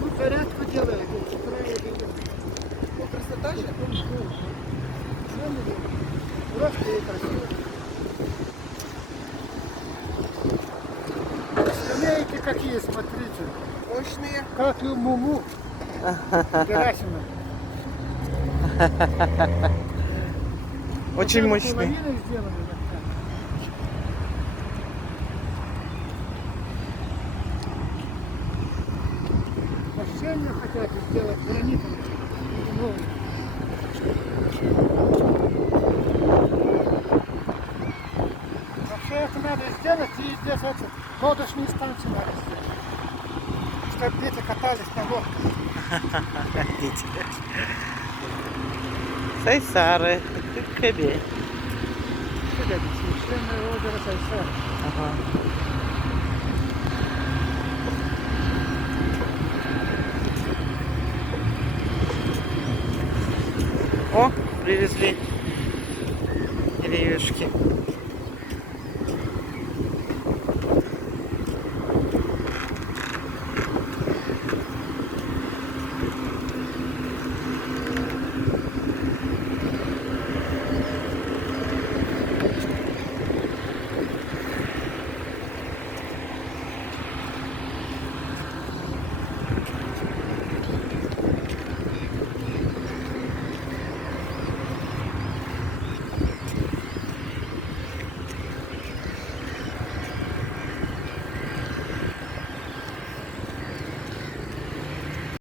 Тут зарядку делают, с утра я видел. Ну, красота же. Просто и красиво. Скамейки какие, смотрите. Мощные. Как и у Муму Герасима. Очень Вот мощный. половину сделали вот так. Вообще хотят сделать гранитом. Ну, вообще это надо сделать, и здесь вот лодочные станции надо сделать. Чтобы дети катались на лодках. Сайсари, Кебі. Священное озеро Сайсар. Ага. О, привезли деревьюшки.